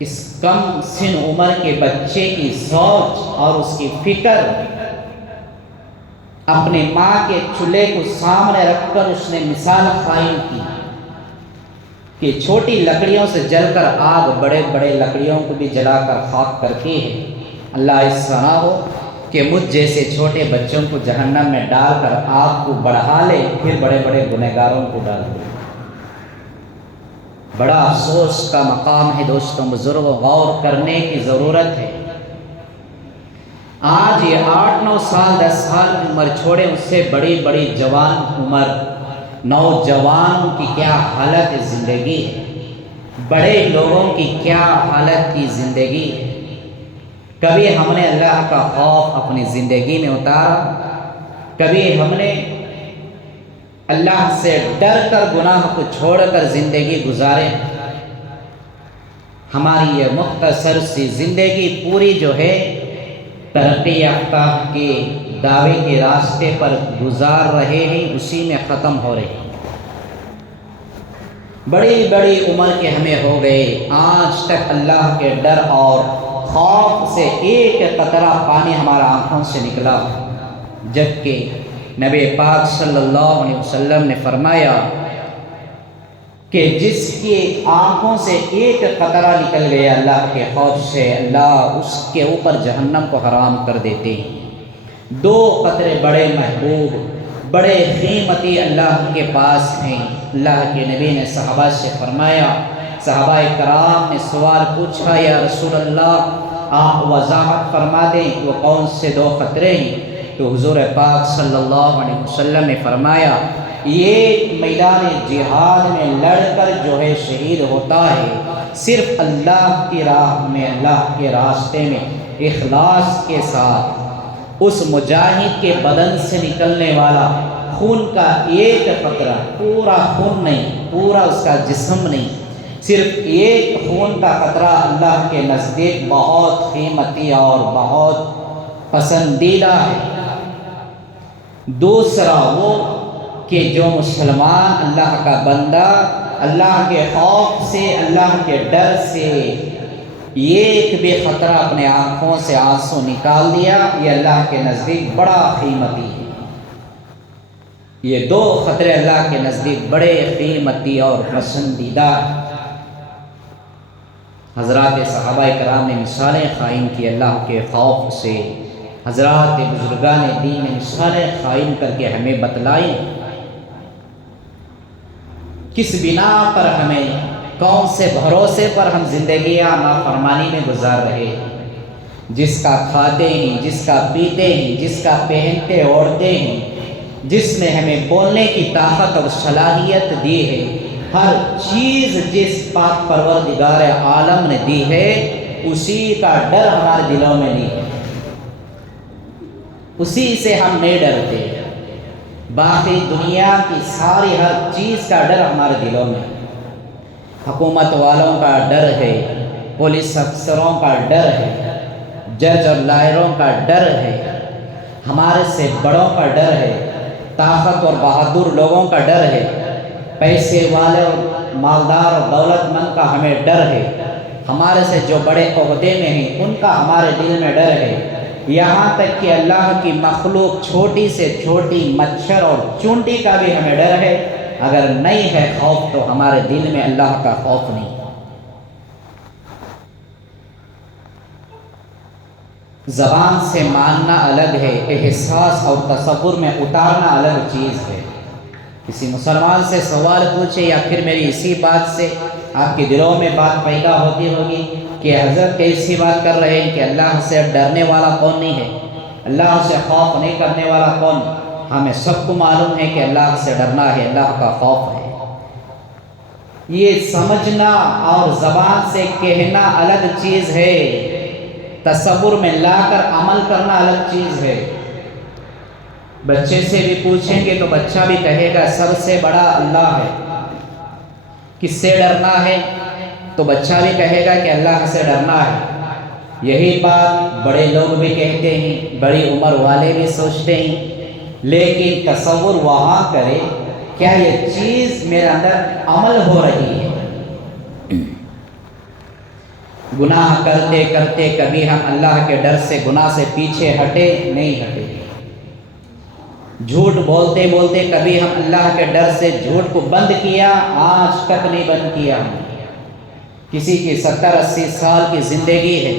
اس کم سن عمر کے بچے کی سوچ اور اس کی فکر، اپنے ماں کے چولہے کو سامنے رکھ کر اس نے مثال قائم کی کہ چھوٹی لکڑیوں سے جل کر آگ بڑے بڑے لکڑیوں کو بھی جلا کر خاک کرتی ہے۔ اللہ ایسا نہ ہو کہ مجھ جیسے چھوٹے بچوں کو جہنم میں ڈال کر آگ کو بڑھا لے، پھر بڑے بڑے گنہگاروں کو ڈال دے۔ بڑا افسوس کا مقام ہے دوستوں، بزرگوں، غور کرنے کی ضرورت ہے۔ آج یہ 8-9 سال 10 سال کی عمر چھوڑے، اس سے بڑی بڑی جوان عمر نوجوانوں کی کیا حالت زندگی ہے، بڑے لوگوں کی کیا حالت کی زندگی ہے۔ کبھی ہم نے اللہ کا خوف اپنی زندگی میں اتارا، کبھی ہم نے اللہ سے ڈر کر گناہ کو چھوڑ کر زندگی گزارے۔ ہماری یہ مختصر سی زندگی پوری جو ہے ترقی یافتہ کے دعوے کے راستے پر گزار رہے ہیں، اسی میں ختم ہو رہے ہیں۔ بڑی بڑی عمر کے ہمیں ہو گئے، آج تک اللہ کے ڈر اور خوف سے ایک قطرہ پانی ہمارا آنکھوں سے نکلا، جبکہ نبی پاک صلی اللہ علیہ وسلم نے فرمایا کہ جس کی آنکھوں سے ایک قطرہ نکل گیا اللہ کے خوف سے، اللہ اس کے اوپر جہنم کو حرام کر دیتے ہیں۔ 2 قطرے بڑے محبوب، بڑے قیمتی اللہ کے پاس ہیں۔ اللہ کے نبی نے صحابہ سے فرمایا، صحابہ کرام نے سوال پوچھا، یا رسول اللہ آپ وضاحت فرما دیں وہ کون سے 2 قطرے ہیں؟ تو حضور پاک صلی اللہ علیہ وسلم نے فرمایا، یہ میدان جہاد میں لڑ کر جو ہے شہید ہوتا ہے، صرف اللہ کی راہ میں، اللہ کے راستے میں اخلاص کے ساتھ، اس مجاہد کے بدن سے نکلنے والا خون کا ایک قطرہ، پورا خون نہیں، پورا اس کا جسم نہیں، صرف ایک خون کا قطرہ اللہ کے نزدیک بہت قیمتی اور بہت پسندیدہ ہے۔ دوسرا وہ کہ جو مسلمان اللہ کا بندہ اللہ کے خوف سے، اللہ کے ڈر سے ایک بھی قطرہ اپنے آنکھوں سے آنسو نکال دیا، یہ اللہ کے نزدیک بڑا قیمتی ہے۔ یہ 2 قطرے اللہ کے نزدیک بڑے قیمتی اور پسندیدہ ہیں۔ حضرات صحابہ کرام نے مثالیں قائم کی اللہ کے خوف سے، حضرات بزرگان دین نے مثالیں قائم کر کے ہمیں بتلائی کس بنا پر ہمیں، کون سے بھروسے پر ہم زندگیاں نافرمانی میں گزار رہے ہیں۔ جس کا کھاتے ہیں، جس کا پیتے ہیں، جس کا پہنتے اوڑھتے ہیں، جس نے ہمیں بولنے کی طاقت اور صلاحیت دی ہے، ہر چیز جس پاک پروردگار عالم نے دی ہے، اسی کا ڈر ہمارے دلوں میں نہیں ہے، اسی سے ہم نہیں ڈرتے۔ باقی دنیا کی ساری ہر چیز کا ڈر ہمارے دلوں میں، حکومت والوں کا ڈر ہے، پولیس افسروں کا ڈر ہے، جج اور لائروں کا ڈر ہے، ہمارے سے بڑوں کا ڈر ہے، طاقت اور بہادر لوگوں کا ڈر ہے، پیسے والے اور مالدار اور دولت مند کا ہمیں ڈر ہے، ہمارے سے جو بڑے عہدے میں ہیں ان کا ہمارے دل میں ڈر ہے، یہاں تک کہ اللہ کی مخلوق چھوٹی سے چھوٹی مچھر اور چونٹی کا بھی ہمیں ڈر ہے۔ اگر نہیں ہے خوف تو ہمارے دل میں اللہ کا خوف نہیں۔ زبان سے ماننا الگ ہے، احساس اور تصور میں اتارنا الگ چیز ہے۔ کسی مسلمان سے سوال پوچھے یا پھر میری اسی بات سے آپ کے دلوں میں بات پیدا ہوتی ہوگی کہ حضرت کیسی بات کر رہے ہیں کہ اللہ سے ڈرنے والا کون نہیں ہے، اللہ سے خوف نہیں کرنے والا کون؟ ہمیں سب کو معلوم ہے کہ اللہ سے ڈرنا ہے، اللہ کا خوف ہے۔ یہ سمجھنا اور زبان سے کہنا الگ چیز ہے، تصور میں لا کر عمل کرنا الگ چیز ہے۔ بچے سے بھی پوچھیں گے تو بچہ بھی کہے گا سب سے بڑا اللہ ہے۔ کس سے ڈرنا ہے تو بچہ بھی کہے گا کہ اللہ سے ڈرنا ہے۔ یہی بات بڑے لوگ بھی کہتے ہیں، بڑی عمر والے بھی سوچتے ہیں، لیکن تصور وہاں کرے کیا یہ چیز میرے اندر عمل ہو رہی ہے؟ گناہ کرتے کرتے کبھی ہم اللہ کے ڈر سے گناہ سے پیچھے ہٹے نہیں ہٹے، جھوٹ بولتے بولتے کبھی ہم اللہ کے ڈر سے جھوٹ کو بند کیا، آج تک نہیں بند کیا ہم۔ کسی کی 70-80 سال کی زندگی ہے،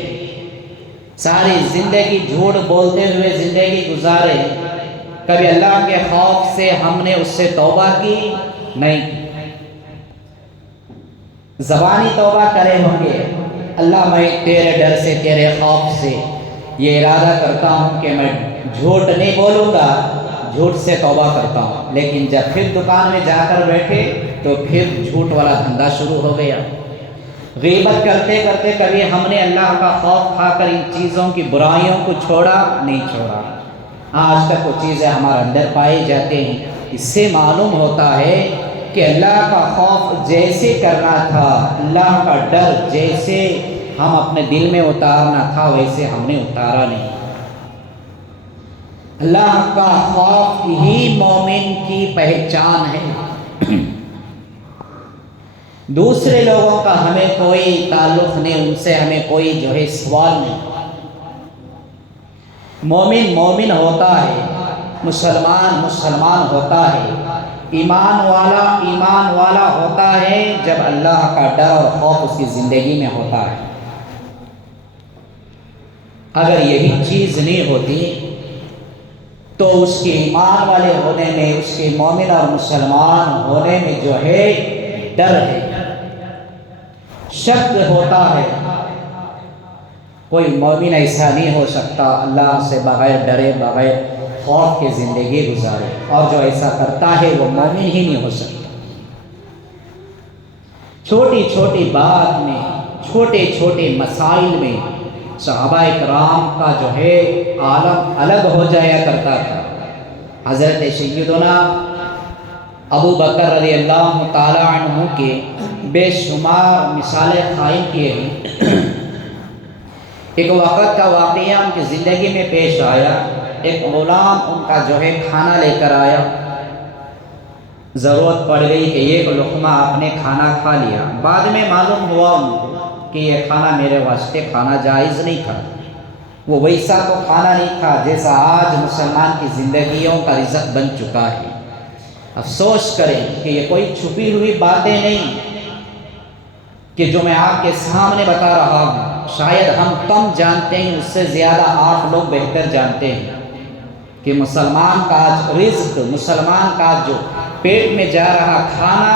ساری زندگی جھوٹ بولتے ہوئے زندگی گزارے، کبھی اللہ کے خوف سے ہم نے اس سے توبہ کی نہیں۔ زبانی توبہ کرے ہوں گے، اللہ میں تیرے ڈر سے تیرے خوف سے یہ ارادہ کرتا ہوں کہ میں جھوٹ نہیں بولوں گا، جھوٹ سے توبہ کرتا ہوں، لیکن جب پھر دکان میں جا کر بیٹھے تو پھر جھوٹ والا دھندا شروع ہو گیا۔ غیبت کرتے کرتے کبھی ہم نے اللہ کا خوف کھا کر ان چیزوں کی برائیوں کو چھوڑا نہیں چھوڑا، آج تک وہ چیزیں ہمارے اندر پائی جاتے ہیں۔ اس سے معلوم ہوتا ہے کہ اللہ کا خوف جیسے کرنا تھا، اللہ کا ڈر جیسے ہم اپنے دل میں اتارنا تھا، ویسے ہم نے اتارا نہیں۔ اللہ کا خوف ہی مومن کی پہچان ہے، دوسرے لوگوں کا ہمیں کوئی تعلق نہیں، ان سے ہمیں کوئی جو ہے سوال نہیں۔ مومن مومن ہوتا ہے، مسلمان مسلمان ہوتا ہے، ایمان والا ہوتا ہے جب اللہ کا ڈر اور خوف اس کی زندگی میں ہوتا ہے۔ اگر یہی چیز نہیں ہوتی تو اس کے ایمان والے ہونے میں، اس کے مومن اور مسلمان ہونے میں جو ہے ڈر ہے، شک ہوتا ہے۔ کوئی مومن ایسا نہیں ہو سکتا اللہ سے بغیر ڈرے بغیر خوف کے زندگی گزارے، اور جو ایسا کرتا ہے وہ مومن ہی نہیں ہو سکتا۔ چھوٹی چھوٹی بات میں، چھوٹے چھوٹے مسائل میں صحابہ کرام کا جو ہے عالم الگ ہو جایا کرتا تھا۔ حضرت سیدنا ابو بکر رضی اللہ تعالی عنہ کے بے شمار مثالیں قائم کیے ہیں۔ ایک وقت کا واقعہ ان کی زندگی میں پیش آیا، ایک غلام ان کا جو ہے کھانا لے کر آیا، ضرورت پڑ گئی کہ ایک لقمہ آپ نے کھانا کھا لیا، بعد میں معلوم ہوا ان کو کہ یہ کھانا میرے واسطے کھانا جائز نہیں تھا۔ وہ ویسا تو کھانا نہیں تھا جیسا آج مسلمان کی زندگیوں کا رزق بن چکا ہے۔ افسوس کریں کہ یہ کوئی چھپی ہوئی باتیں نہیں کہ جو میں آپ کے سامنے بتا رہا ہوں، شاید ہم کم جانتے ہیں، اس سے زیادہ آپ لوگ بہتر جانتے ہیں کہ مسلمان کا آج رزق، مسلمان کا جو پیٹ میں جا رہا کھانا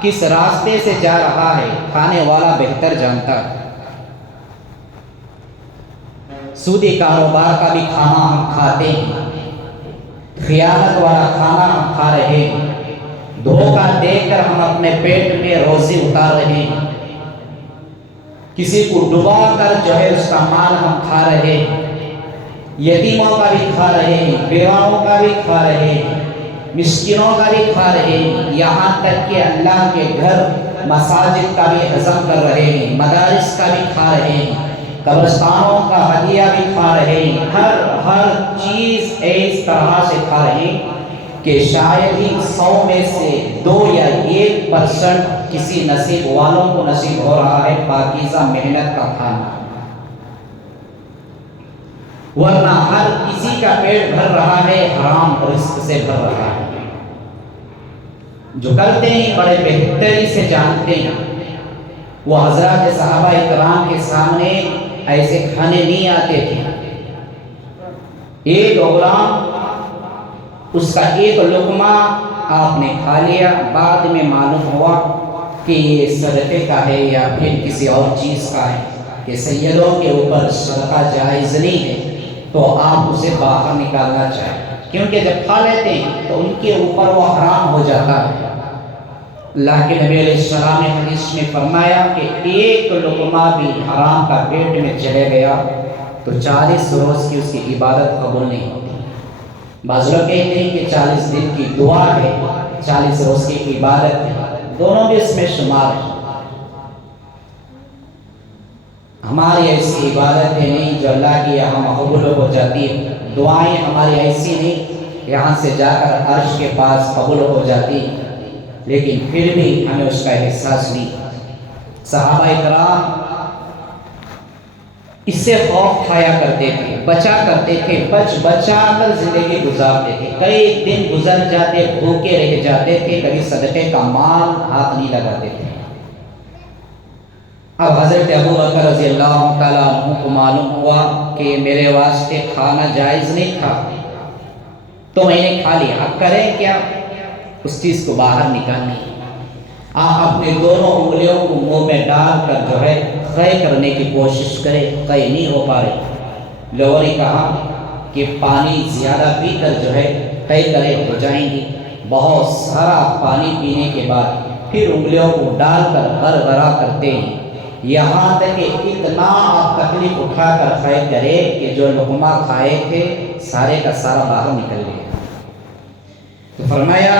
کس راستے سے جا رہا ہے، کھانے والا بہتر جانتا ہے۔ سودی کاروبار کا بھی کھانا ہم کھاتے ہیں، خیانت والا کھانا ہم کھا رہے ہیں، دھوکہ دے کر ہم اپنے پیٹ میں روزی اتار رہے ہیں، کسی کو ڈبا کر جو ہے اس کا مال ہم کھا رہے ہیں، یتیموں کا بھی کھا رہے ہیں، بیواؤں کا بھی کھا رہے ہیں، مسکینوں کا بھی کھا رہے ہیں، یہاں تک کہ اللہ کے گھر مساجد کا بھی ہضم کر رہے ہیں، مدارس کا بھی کھا رہے ہیں، قبرستانوں کا ہدیہ بھی کھا رہے ہیں، ہر چیز اس طرح سے کھا رہے ہیں کہ شاید ہی 100 میں سے 2 یا 1% کسی نصیب والوں کو نصیب ہو رہا ہے پاکیزہ محنت کا کھانا، ورنہ ہر کسی کا پیٹ بھر رہا ہے، حرام رزق سے بھر رہا ہے۔ جو کرتے ہیں بڑے بہتری سے جانتے ہیں، وہ حضرات صحابہ کرام کے سامنے ایسے کھانے نہیں آتے تھے۔ ایک غلام، اس کا ایک لقمہ آپ نے کھا لیا، بعد میں معلوم ہوا کہ یہ صدقے کا ہے یا پھر کسی اور چیز کا ہے، کہ سیدوں کے اوپر صدقہ جائز نہیں ہے تو آپ اسے باہر نکالنا چاہیں، کیونکہ جب کھا لیتے ہیں تو ان کے اوپر وہ حرام ہو جاتا ہے۔ اللہ کے نبی علیہ السلام نے حدیث میں فرمایا کہ ایک لقمہ بھی حرام کا پیٹ میں چلے گیا تو 40 روز کی اس کی عبادت قبول نہیں ہوتی۔ بعض لوگ کہتے ہیں کہ 40 دن کی دعا ہے، 40 روز کی عبادت ہے، دونوں بھی اس میں شمار ہیں۔ ہماری ایسی عبادتیں نہیں جو اللہ کی یہاں مقبول ہو جاتی ہے، دعائیں ہماری ایسی نہیں یہاں سے جا کر عرش کے پاس قبول ہو جاتی، لیکن پھر بھی ہمیں اس کا احساس نہیں۔ صحابہ کرام اس سے خوف کھایا کرتے تھے، بچا کرتے تھے، بچا کر زندگی گزارتے تھے۔ کئی دن گزر جاتے، بھوکے رہ جاتے تھے، کبھی صدقے کا مال ہاتھ نہیں لگاتے تھے۔ اب حضرت ابو بکر رضی اللہ تعالیٰ عنہ کو معلوم ہوا کہ میرے واسطے کھانا جائز نہیں تھا، تو میں نے کھا لیا، اب کریں کیا؟ اس چیز کو باہر نکالنی۔ آپ اپنے دونوں انگلیوں کو منہ میں ڈال کر جو ہے قے کرنے کی کوشش کرے، قے نہیں ہو پا رہے۔ لوگوں نے کہا کہ پانی زیادہ پی کر جو ہے قے کرے، ہو جائیں گی۔ بہت سارا پانی پینے کے بعد پھر انگلیوں کو ڈال کر غرغرہ کرتے ہیں، یہاں تک کہ اتنا آپ تکلیف اٹھا کر قے کرے کہ جو لقمہ کھائے تھے سارے کا سارا باہر نکل گیا۔ تو فرمایا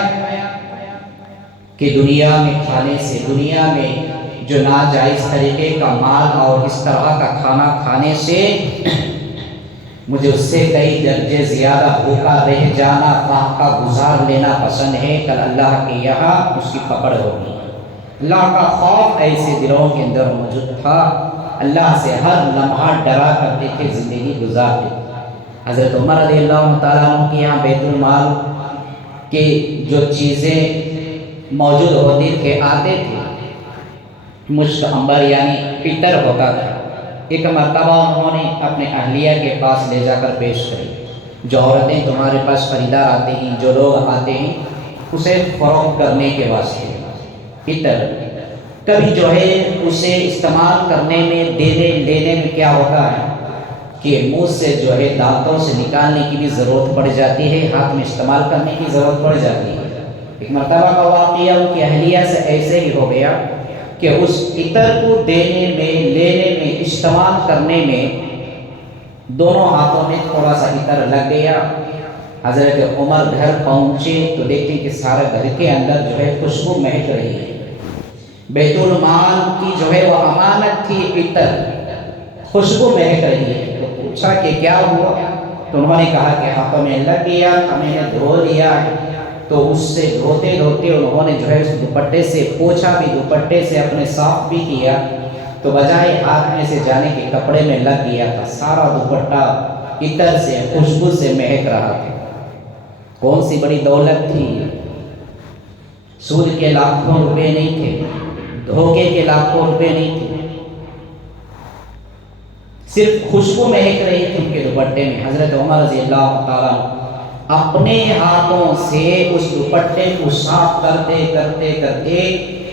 کہ دنیا میں کھانے سے، دنیا میں جو ناجائز طریقے کا مال اور اس طرح کا کھانا کھانے سے مجھے اس سے کئی درجے زیادہ بھوکا رہ جانا، فاقہ گزار لینا پسند ہے۔ کل اللہ کے یہاں اس کی پکڑ ہوگی۔ اللہ کا خوف ایسے دلوں کے اندر موجود تھا، اللہ سے ہر لمحہ ڈرا کرتے تھے، زندگی گزارتے تھے۔ حضرت عمر رضی اللہ تعالیٰ عنہ کے یہاں بیت المال کے جو چیزیں موجود ہوتے تھے، آتے تھے، مشک عنبر یعنی پیتر ہوتا تھا۔ ایک مرتبہ انہوں نے اپنے اہلیہ کے پاس لے جا کر پیش کری، جو عورتیں تمہارے پاس خریدار آتے ہیں، جو لوگ آتے ہیں اسے فروخت کرنے کے واسطے پیتر، کبھی جو ہے اسے استعمال کرنے میں، دینے لینے میں کیا ہوتا ہے کہ منہ سے جو ہے دانتوں سے نکالنے کی بھی ضرورت پڑ جاتی ہے، ہاتھ میں استعمال کرنے کی ضرورت پڑ جاتی ہے۔ ایک مرتبہ کا واقعہ ان کی اہلیہ سے ایسے ہی ہو گیا کہ اس عطر کو دینے میں، لینے میں، استعمال کرنے میں دونوں ہاتھوں میں تھوڑا سا عطر لگ گیا۔ حضرت عمر گھر پہنچے تو دیکھتے کہ سارے گھر کے اندر جو ہے خوشبو مہک رہی ہے۔ بیت المال کی جو ہے وہ امانت تھی عطر، خوشبو مہک رہی ہے۔ تو پوچھا کہ کیا ہوا؟ تو انہوں نے کہا کہ ہاتھوں میں لگ گیا تھا، میں نے دھو لیا ہے۔ تو اس سے دھوتے دھوتے انہوں نے جو ہے اس دوپٹے سے پوچھا بھی، دوپٹے سے اپنے صاف بھی کیا، تو بجائے ہاتھ میں سے جانے کے کپڑے میں لگ گیا تھا، سارا دوپٹہ عطر سے، خوشبو سے مہک رہا تھا۔ کون سی بڑی دولت تھی؟ سود کے لاکھوں روپے نہیں تھے، دھوکے کے لاکھوں روپے نہیں تھے، صرف خوشبو مہک رہی تھی ان کے دوپٹے میں۔ حضرت عمر رضی اللہ تعالیٰ اپنے ہاتھوں سے اس دوپٹے کو صاف کرتے کرتے کرتے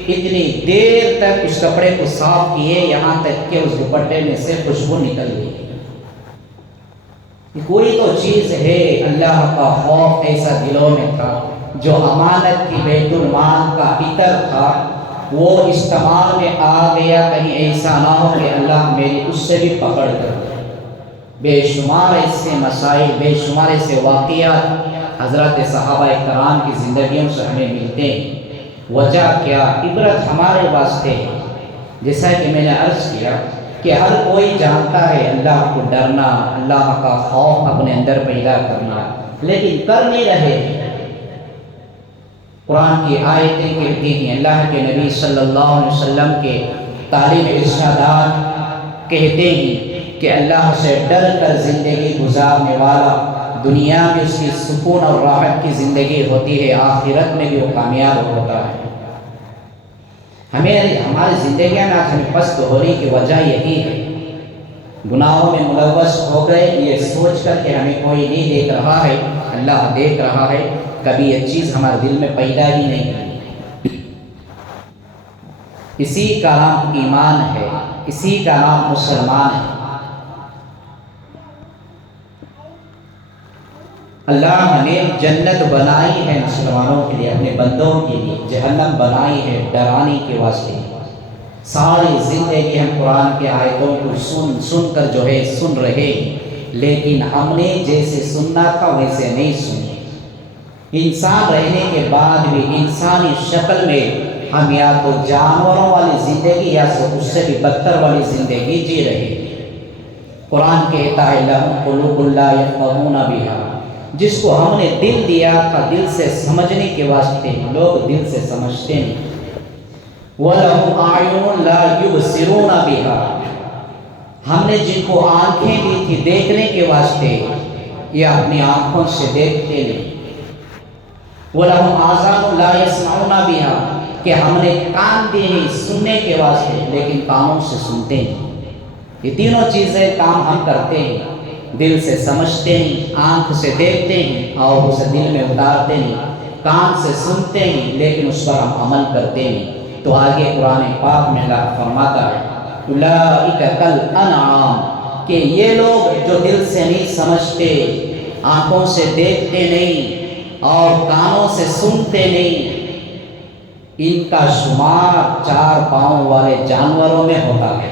اتنی دیر تک اس کپڑے کو صاف کیے، یہاں تک کہ اس دوپٹے میں سے خوشبو نکل گئی۔ کوئی تو چیز ہے، اللہ کا خوف ایسا دلوں میں تھا، جو امانت کی بیت المال کا عطر تھا وہ استعمال میں آ گیا، کہیں ایسا نہ ہو کہ اللہ میری اس سے بھی پکڑ کر دے۔ بے شمار ایسے مسائل، بے شمار ایسے واقعات حضرات صحابہ کرام کی زندگیوں سے ہمیں ملتے ہیں۔ وجہ کیا؟ عبرت ہمارے واسطے ہے۔ جیسا کہ میں نے عرض کیا کہ ہر کوئی جانتا ہے اللہ کو ڈرنا، اللہ کا خوف اپنے اندر پیدا کرنا، لیکن کر نہیں رہے۔ قرآن کی آیتیں کہتی ہیں، اللہ کے نبی صلی اللہ علیہ وسلم کے تعلیم ارشادات کہتے ہیں کہ اللہ سے ڈر کر زندگی گزارنے والا دنیا میں اس کی سکون اور راحت کی زندگی ہوتی ہے، آخرت میں بھی وہ کامیاب ہوتا ہے۔ ہماری زندگیاں آج ہمیں پست ہونے کی وجہ یہی ہے، گناہوں میں ملوث ہو گئے، یہ سوچ کر کہ ہمیں کوئی نہیں دیکھ رہا ہے، اللہ دیکھ رہا ہے، کبھی یہ چیز ہمارے دل میں پیدا ہی نہیں ہوئی۔ اسی کا نام ایمان ہے، اسی کا نام مسلمان ہے۔ اللہ نے جنت بنائی ہے مسلمانوں کے لیے، اپنے بندوں کے لیے، جہنم بنائی ہے ڈرانے کے واسطے۔ ساری زندگی ہم قرآن کے آیتوں کو سن کر جو ہے سن رہے ہیں، لیکن ہم نے جیسے سننا تھا ویسے نہیں سنے۔ انسان رہنے کے بعد بھی انسانی شکل میں ہم یا تو جانوروں والی زندگی یا اس سے بھی بدتر والی زندگی جی رہے ہیں۔ قرآن کہتا ہے لَهُمْ قُلُوبٌ لَا يَفْقَهُونَ بِهَا، جس کو ہم نے دل دیا تھا دل سے سمجھنے کے واسطے، لوگ دل سے سمجھتے نہیں۔ وَلَهُمْ أَعْيُنٌ لَا يُبْصِرُونَ بِهَا، ہم نے جن کو آنکھیں دی تھی دیکھنے کے واسطے، یہ اپنی آنکھوں سے دیکھتے نہیں۔ وَلَهُمْ آذَانٌ لَا يَسْمَعُونَ بِهَا، کہ ہم نے کان دیے ہیں سننے کے واسطے لیکن کانوں سے سنتے نہیں۔ یہ تینوں چیزیں کام ہم کرتے ہیں، دل سے سمجھتے ہیں، آنکھ سے دیکھتے ہیں اور اسے دل میں اتارتے نہیں، کان سے سنتے ہیں لیکن اس پر ہم عمل کرتے نہیں۔ تو آگے قرآن پاک میں اللہ فرماتا ہے اولئک کالانعام، کہ یہ لوگ جو دل سے نہیں سمجھتے، آنکھوں سے دیکھتے نہیں اور کانوں سے سنتے نہیں، ان کا شمار 4 پاؤں والے جانوروں میں ہوتا ہے۔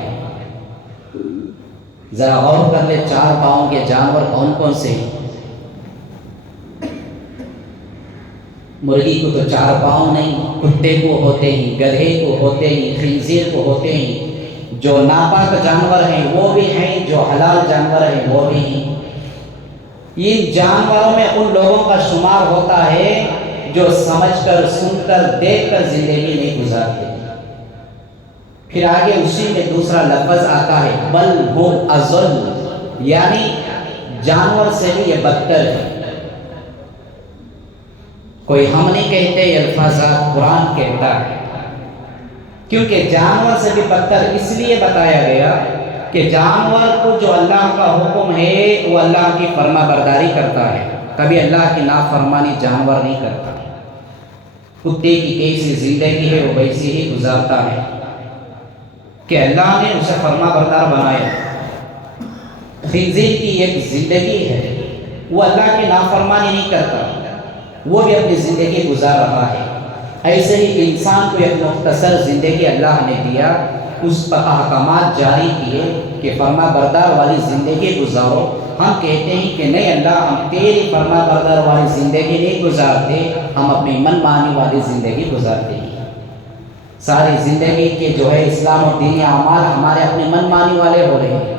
ذرا غور کر لے، 4 پاؤں کے جانور کون کون سے ہیں؟ مرغی کو تو 4 پاؤں نہیں، کتے کو ہوتے ہیں، گدھے کو ہوتے ہیں، خنزیر کو ہوتے ہیں، جو ناپاک جانور ہیں وہ بھی ہیں، جو حلال جانور ہیں وہ بھی ہیں۔ ان جانوروں میں ان لوگوں کا شمار ہوتا ہے جو سمجھ کر، سن کر، دیکھ کر زندگی نہیں گزارتے۔ پھر آگے اسی میں دوسرا لفظ آتا ہے بل ہم اضل، یعنی جانور سے بھی یہ بدتر ہے۔ کوئی ہم نہیں کہتے، یہ الفاظات قرآن کہتا ہے، کیونکہ جانور سے بھی بدتر اس لیے بتایا گیا کہ جانور کو جو اللہ کا حکم ہے وہ اللہ کی فرما برداری کرتا ہے، کبھی اللہ کی نافرمانی جانور نہیں کرتا۔ کتے کی کیسی زندگی ہے وہ ویسی ہی گزارتا ہے کہ اللہ نے اسے فرما بردار بنایا۔ خنزیر کی ایک زندگی ہے، وہ اللہ کی نافرمانی نہیں کرتا، وہ بھی اپنی زندگی گزار رہا ہے۔ ایسے ہی انسان کو ایک مختصر زندگی اللہ نے دیا، اس پر احکامات جاری کیے کہ فرما بردار والی زندگی گزارو۔ ہم کہتے ہیں کہ نہیں اللہ، ہم تیری فرما بردار والی زندگی نہیں گزارتے، ہم اپنی من مانی والی زندگی گزارتے ہیں۔ ساری زندگی کے جو ہے اسلام اور دینی اعمال ہمارے اپنے من مانی والے ہو رہے ہیں۔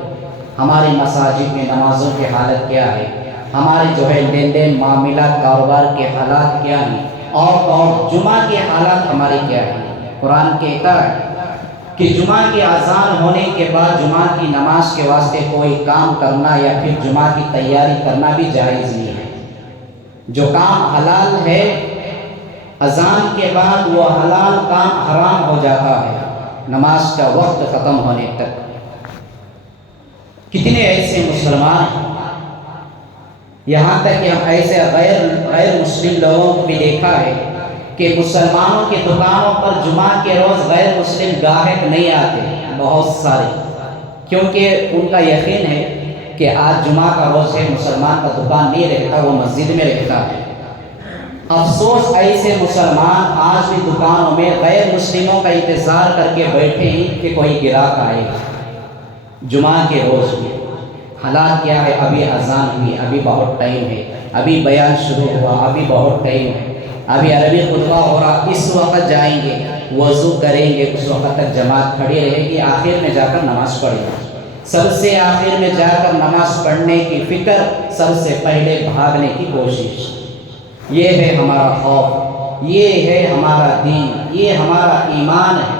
ہماری مساجد میں نمازوں کی حالت کیا ہے، ہمارے جو ہے لین دین معاملات کاروبار کے حالات کیا ہیں، اور جمعہ کے حالات ہمارے کیا ہیں۔ قرآن کہتا ہے کہ جمعہ کی اذان ہونے کے بعد جمعہ کی نماز کے واسطے کوئی کام کرنا یا پھر جمعہ کی تیاری کرنا بھی جائز نہیں ہے۔ جو کام حلال ہے اذان کے بعد وہ حلال کام حرام ہو جاتا ہے نماز کا وقت ختم ہونے تک۔ کتنے ایسے مسلمان ہیں، یہاں تک کہ ہم ایسے غیر مسلم لوگوں کو بھی دیکھا ہے کہ مسلمانوں کی دکانوں پر جمعہ کے روز غیر مسلم گاہک نہیں آتے، بہت سارے، کیونکہ ان کا یقین ہے کہ آج جمعہ کا روز ہے، مسلمان کا دکان نہیں رہتا، وہ مسجد میں رہتا ہے۔ افسوس ایسے مسلمان آج بھی دکانوں میں غیر مسلموں کا انتظار کر کے بیٹھے ہیں کہ کوئی گراہک آئے گا۔ جمعہ کے روز میں حالات کیا ہے، ابھی اذان ہوئی، ابھی بہت ٹائم ہے، ابھی بیان شروع ہوا، ابھی بہت ٹائم ہے، ابھی عربی خطبہ ہو رہا، اس وقت جائیں گے، وضو کریں گے، اس وقت تک جماعت کھڑی رہے گی، آخر میں جا کر نماز پڑھیں گے۔ سب سے آخر میں جا کر نماز پڑھنے کی فکر، سب سے پہلے بھاگنے کی کوشش۔ یہ ہے ہمارا خوف، یہ ہے ہمارا دین، یہ ہمارا ایمان ہے۔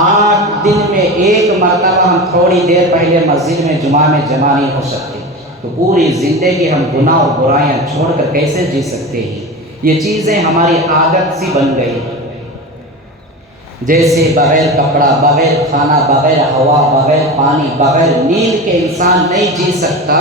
8 دن میں 1 مرتبہ ہم تھوڑی دیر پہلے مسجد میں جمعہ میں جمع نہیں ہو سکتے، تو پوری زندگی ہم گناہ اور برائیاں چھوڑ کر کیسے جی سکتے ہیں؟ یہ چیزیں ہماری عادت سی بن گئی، جیسے بغیر کپڑا، بغیر کھانا، بغیر ہوا، بغیر پانی، بغیر نیند کے انسان نہیں جی سکتا،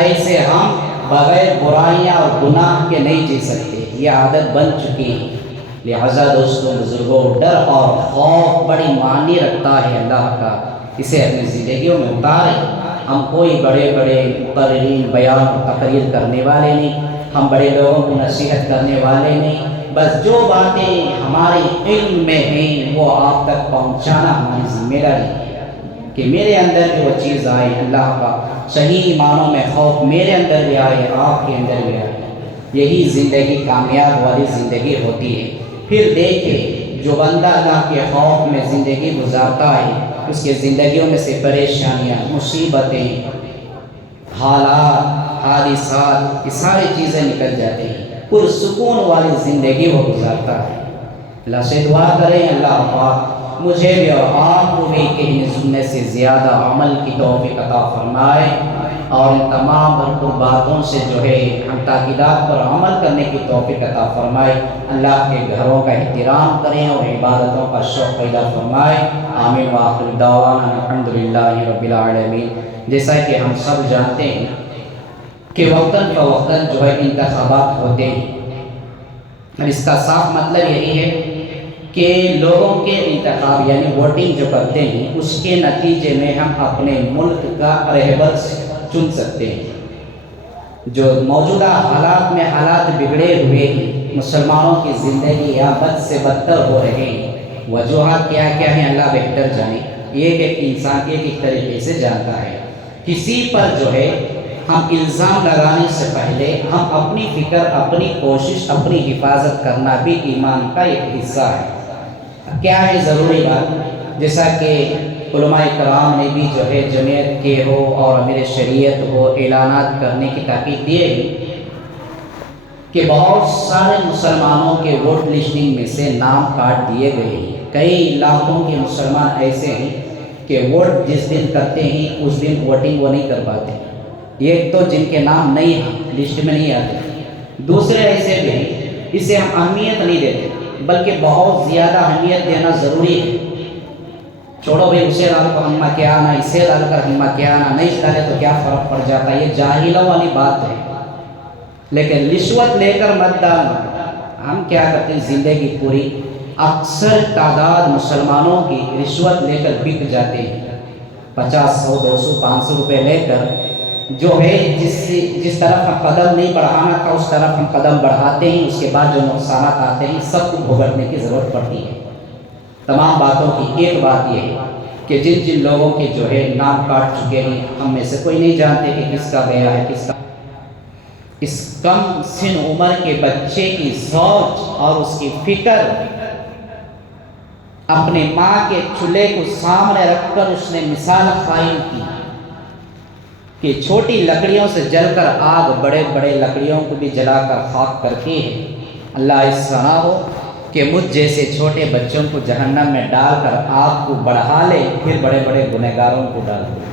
ایسے ہم بغیر برائیاں اور گناہ کے نہیں جی سکتے، یہ عادت بن چکی ہے۔ لہذا دوستوں، بزرگوں، ڈر اور خوف بڑی معنی رکھتا ہے اللہ کا، اسے اپنی زندگیوں میں اتاریں۔ ہم کوئی بڑے بڑے مقررین، بیان و تقریر کرنے والے نہیں، ہم بڑے لوگوں کو نصیحت کرنے والے نہیں، بس جو باتیں ہمارے علم میں ہیں وہ آپ تک پہنچانا ہماری ذمہ داری ہے کہ میرے اندر بھی وہ چیز آئے، اللہ کا صحیح معنوں میں خوف میرے اندر بھی آئے، آپ کے اندر بھی آئے۔ یہی زندگی کامیاب والی زندگی ہوتی ہے۔ پھر دیکھیں، جو بندہ اللہ کے خوف میں زندگی گزارتا ہے، اس کے زندگیوں میں سے پریشانیاں، مصیبتیں، حالات، حادثات، یہ ساری چیزیں نکل جاتی ہیں، پرسکون والی زندگی وہ گزارتا ہے۔ اللہ سے دعا کریں اللہ پاک مجھے بھی اور آپ کو بھی کہنے سننے سے زیادہ عمل کی توفیق عطا فرمائے، اور ان تمام بھرپور باتوں سے جو ہے ہم تاکیدات پر عمل کرنے کی توفیق عطا فرمائے۔ اللہ کے گھروں کا احترام کریں اور عبادتوں کا شوق پیدا فرمائے۔ آمین وآخر دعوانا الحمدللہ رب العالمین۔ جیسا کہ ہم سب جانتے ہیں کہ وقتاً فوقتاً جو ہے انتخابات ہوتے ہیں، اور اس کا صاف مطلب یہی ہے کہ لوگوں کے انتخاب یعنی ووٹنگ جو کرتے ہیں اس کے نتیجے میں ہم اپنے ملک کا رہبر چن سکتے ہیں۔ جو موجودہ حالات میں حالات بگڑے ہوئے ہیں، مسلمانوں کی زندگی یا بد سے بدتر ہو رہے ہیں، وجوہات کیا کیا ہیں اللہ بہتر جانے، ایک ایک انسان ایک ایک طریقے سے جانتا ہے۔ کسی پر جو ہے ہم الزام لگانے سے پہلے ہم اپنی فکر، اپنی کوشش، اپنی حفاظت کرنا بھی ایمان کا ایک حصہ ہے۔ کیا ہے ضروری بات؟ جیسا کہ علماء کرام نے بھی جو ہے جمعیت کے ہو اور امیر شریعت ہو اعلانات کرنے کی تاکید دی ہے کہ بہت سارے مسلمانوں کے ووٹ لسٹنگ میں سے نام کاٹ دیے گئے ہیں۔ کئی لاکھوں کے مسلمان ایسے ہیں کہ ووٹ جس دن کرتے ہیں اس دن ووٹنگ وہ نہیں کر پاتے۔ ایک تو جن کے نام نہیں ہیں، لسٹ میں نہیں آتے، دوسرے ایسے بھی ہیں اسے ہم اہمیت نہیں دیتے، بلکہ بہت زیادہ اہمیت دینا ضروری ہے۔ چھوڑو بھائی اسے ڈال کر ہمہ کیا آنا، اسے ڈال کر ہمہ کیا آنا، نہیں ڈالے تو کیا فرق پڑ جاتا ہے، یہ جاہلوں والی بات ہے۔ لیکن رشوت لے کر مت ڈالنا۔ ہم کیا کرتے ہیں زندگی پوری، اکثر تعداد مسلمانوں کی رشوت لے کر بک جاتے ہیں، 50، 100، 200، 500 روپے لے کر جو ہے جس طرف ہم قدم نہیں بڑھانا تھا اس طرف ہم قدم بڑھاتے ہیں، اس کے بعد جو نقصانات آتے ہیں سب کو بھگتنے کی ضرورت پڑتی ہے۔ تمام باتوں کی ایک بات یہ ہے کہ جن جن لوگوں کے جو ہے نام کاٹ چکے ہیں، ہم میں سے کوئی نہیں جانتے کہ کس کا گیا ہے کس کا۔ اس کم سن عمر کے بچے کی سوچ اور اس کی فکر، اپنے ماں کے چولہے کو سامنے رکھ کر اس نے مثال قائم کی کہ چھوٹی لکڑیوں سے جل کر آگ بڑے بڑے لکڑیوں کو بھی جلا کر خاک کرتی ہے۔ اللہ اس طرح ہو کہ مجھ جیسے چھوٹے بچوں کو جہنم میں ڈال کر آگ کو بڑھا لے، پھر بڑے بڑے گنہگاروں کو ڈال دے۔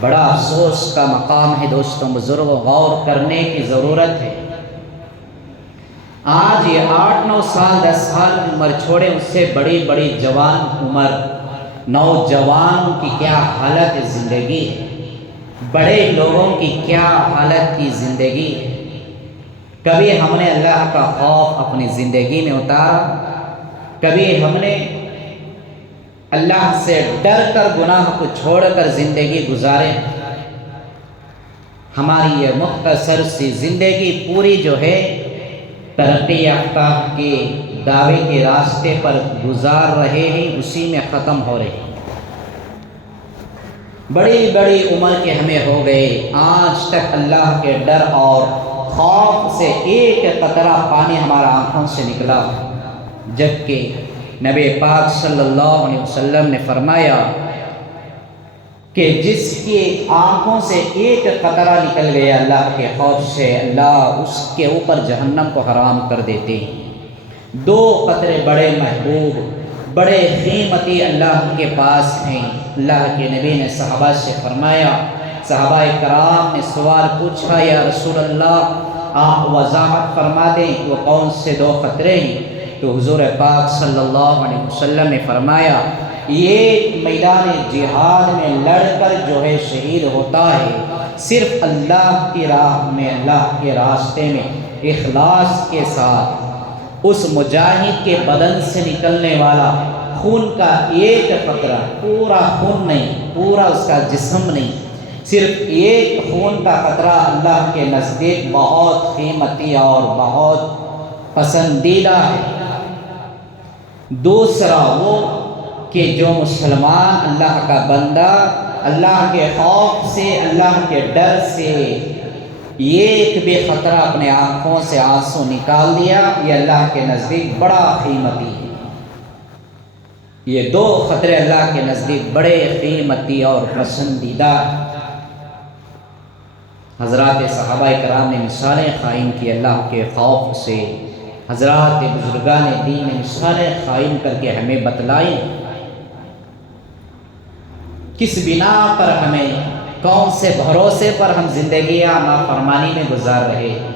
بڑا افسوس کا مقام ہے دوستوں، بزرگوں، غور کرنے کی ضرورت ہے۔ آج یہ 8، 9 سال 10 سال کی عمر چھوڑے، اس سے بڑی بڑی جوان عمر نوجوانوں کی کیا حالت زندگی ہے، بڑے لوگوں کی کیا حالت کی زندگی ہے۔ کبھی ہم نے اللہ کا خوف اپنی زندگی میں اتارا، کبھی ہم نے اللہ سے ڈر کر گناہ کو چھوڑ کر زندگی گزارے۔ ہماری یہ مختصر سی زندگی پوری جو ہے ترقی یافتہ کے دعوے کے راستے پر گزار رہے ہیں، اسی میں ختم ہو رہے ہیں۔ بڑی بڑی عمر کے ہمیں ہو گئے، آج تک اللہ کے ڈر اور خوف سے ایک قطرہ پانی ہمارا آنکھوں سے نکلا، جبکہ نبی پاک صلی اللہ علیہ وسلم نے فرمایا کہ جس کی آنکھوں سے ایک قطرہ نکل گیا اللہ کے خوف سے، اللہ اس کے اوپر جہنم کو حرام کر دیتے ہیں۔ 2 قطرے بڑے محبوب، بڑے قیمتی اللہ کے پاس ہیں۔ اللہ کے نبی نے صحابہ سے فرمایا، صحابہ کرام نے سوال پوچھا، یا رسول اللہ آپ وضاحت فرما دیں وہ کون سے 2 قطرے ہیں؟ تو حضور پاک صلی اللہ علیہ وسلم نے فرمایا، یہ میدان جہاد میں لڑ کر جو ہے شہید ہوتا ہے، صرف اللہ کی راہ میں، اللہ کے راستے میں اخلاص کے ساتھ، اس مجاہد کے بدن سے نکلنے والا خون کا ایک قطرہ، پورا خون نہیں، پورا اس کا جسم نہیں، صرف ایک خون کا قطرہ اللہ کے نزدیک بہت قیمتی اور بہت پسندیدہ ہے۔ دوسرا وہ کہ جو مسلمان اللہ کا بندہ اللہ کے خوف سے، اللہ کے ڈر سے ایک بھی قطرہ اپنے آنکھوں سے آنسو نکال دیا، یہ اللہ کے نزدیک بڑا قیمتی ہے۔ یہ 2 قطرے اللہ کے نزدیک بڑے قیمتی اور پسندیدہ۔ حضرات صحابہ کرام نے مثالیں قائم کی اللہ کے خوف سے۔ حضرات بزرگان دین نے مثالیں قائم کر کے ہمیں بتلائیں کس بنا پر ہمیں، کون سے بھروسے پر ہم زندگیاں نافرمانی میں گزار رہے ہیں۔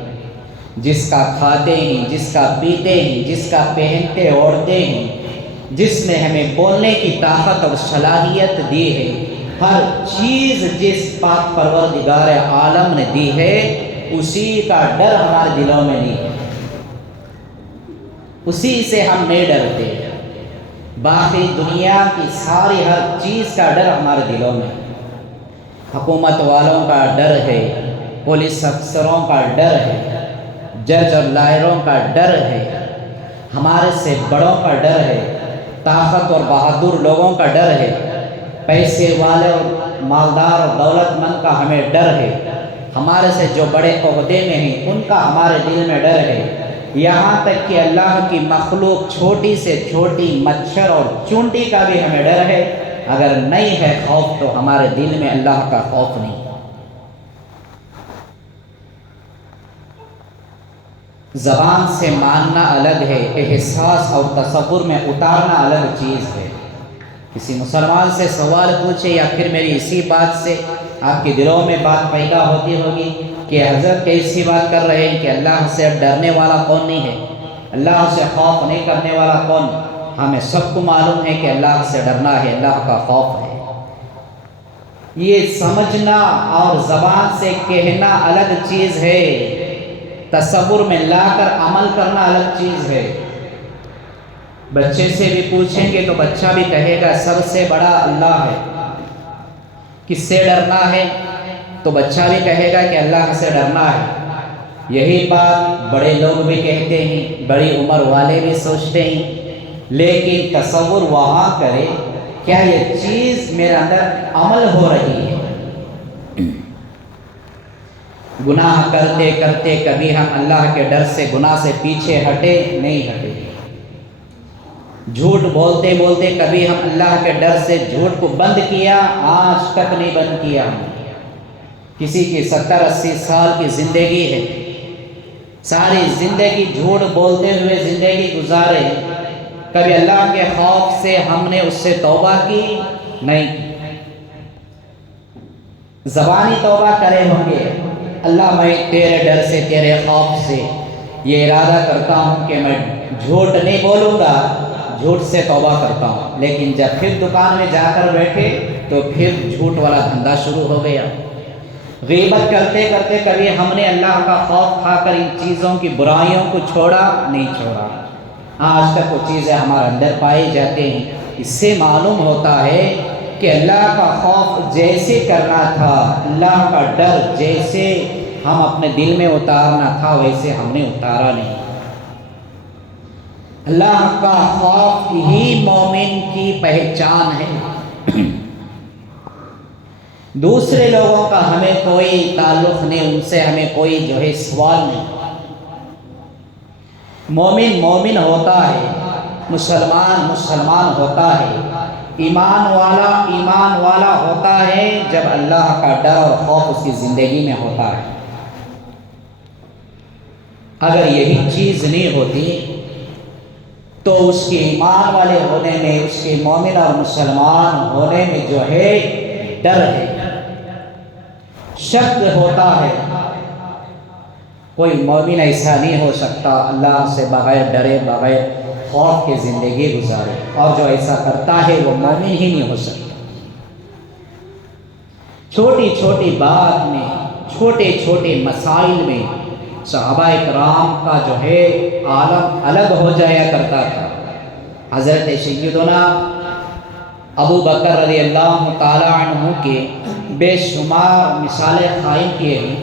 جس کا کھاتے ہیں، جس کا پیتے ہیں، جس کا پہنتے اوڑھتے ہیں، جس نے ہمیں بولنے کی طاقت اور صلاحیت دی ہے، ہر چیز جس پاک پروردگار عالم نے دی ہے، اسی کا ڈر ہمارے دلوں میں نہیں ہے، اسی سے ہم نہیں ڈرتے۔ باقی دنیا کی ساری ہر چیز کا ڈر ہمارے دلوں میں، حکومت والوں کا ڈر ہے، پولیس افسروں کا ڈر ہے، جج اور لائروں کا ڈر ہے، ہمارے سے بڑوں کا ڈر ہے، طاقت اور بہادر لوگوں کا ڈر ہے، پیسے والے اور مالدار اور دولت مند کا ہمیں ڈر ہے، ہمارے سے جو بڑے عہدے میں ہیں ان کا ہمارے دل میں ڈر ہے، یہاں تک کہ اللہ کی مخلوق چھوٹی سے چھوٹی مچھر اور چونٹی کا بھی ہمیں ڈر ہے۔ اگر نہیں ہے خوف تو ہمارے دل میں اللہ کا خوف نہیں۔ زبان سے ماننا الگ ہے، احساس اور تصور میں اتارنا الگ چیز ہے۔ کسی مسلمان سے سوال پوچھے یا پھر میری اسی بات سے آپ کے دلوں میں بات پیدا ہوتی ہوگی کہ حضرت کیسی بات کر رہے ہیں کہ اللہ سے ڈرنے والا کون نہیں ہے، اللہ سے خوف نہیں کرنے والا کون؟ ہمیں سب کو معلوم ہے کہ اللہ سے ڈرنا ہے، اللہ کا خوف ہے۔ یہ سمجھنا اور زبان سے کہنا الگ چیز ہے، تصور میں لا کر عمل کرنا الگ چیز ہے۔ بچے سے بھی پوچھیں گے تو بچہ بھی کہے گا سب سے بڑا اللہ ہے۔ کس سے ڈرنا ہے تو بچہ بھی کہے گا کہ اللہ سے ڈرنا ہے۔ یہی بات بڑے لوگ بھی کہتے ہیں، بڑی عمر والے بھی سوچتے ہیں، لیکن تصور وہاں کرے کیا یہ چیز میرے اندر عمل ہو رہی ہے؟ گناہ کرتے کرتے کبھی ہم اللہ کے ڈر سے گناہ سے پیچھے ہٹے نہیں ہٹے، جھوٹ بولتے بولتے کبھی ہم اللہ کے ڈر سے جھوٹ کو بند کیا؟ آج تک نہیں بند کیا۔ کسی کی 70-80 سال کی زندگی ہے، ساری زندگی جھوٹ بولتے ہوئے زندگی گزارے، کبھی اللہ کے خوف سے ہم نے اس سے توبہ کی نہیں۔ زبانی توبہ کرے ہوں گے، اللہ میں تیرے ڈر سے، تیرے خوف سے یہ ارادہ کرتا ہوں کہ میں جھوٹ نہیں بولوں گا، جھوٹ سے توبہ کرتا ہوں، لیکن جب پھر دکان میں جا کر بیٹھے تو پھر جھوٹ والا دھندا شروع ہو گیا۔ غیبت کرتے کرتے کبھی ہم نے اللہ کا خوف کھا کر ان چیزوں کی برائیوں کو چھوڑا نہیں چھوڑا، آج تک وہ چیزیں ہمارے اندر پائی جاتے ہیں۔ اس سے معلوم ہوتا ہے کہ اللہ کا خوف جیسے کرنا تھا، اللہ کا ڈر جیسے ہم اپنے دل میں اتارنا تھا، ویسے ہم نے اتارا نہیں۔ اللہ کا خوف ہی مومن کی پہچان ہے۔ دوسرے لوگوں کا ہمیں کوئی تعلق نہیں، ان سے ہمیں کوئی جو ہے سوال نہیں۔ مومن مومن ہوتا ہے، مسلمان مسلمان ہوتا ہے، ایمان والا ہوتا ہے جب اللہ کا ڈر اور خوف اس کی زندگی میں ہوتا ہے۔ اگر یہی چیز نہیں ہوتی تو اس کے ایمان والے ہونے میں، اس کے مومن اور مسلمان ہونے میں جو ہے ڈر ہے، شک ہوتا ہے۔ کوئی مومن ایسا نہیں ہو سکتا اللہ سے بغیر ڈرے، بغیر خوف کے زندگی گزارے، اور جو ایسا کرتا ہے وہ مومن ہی نہیں ہو سکتا۔ چھوٹی چھوٹی بات میں، چھوٹے چھوٹے مسائل میں صحابہ کرام کا جو ہے عالم الگ ہو جایا کرتا تھا۔ حضرت سیدنا ابو بکر رضی اللہ تعالی عنہ کے بے شمار مثالیں قائم کیے ہیں۔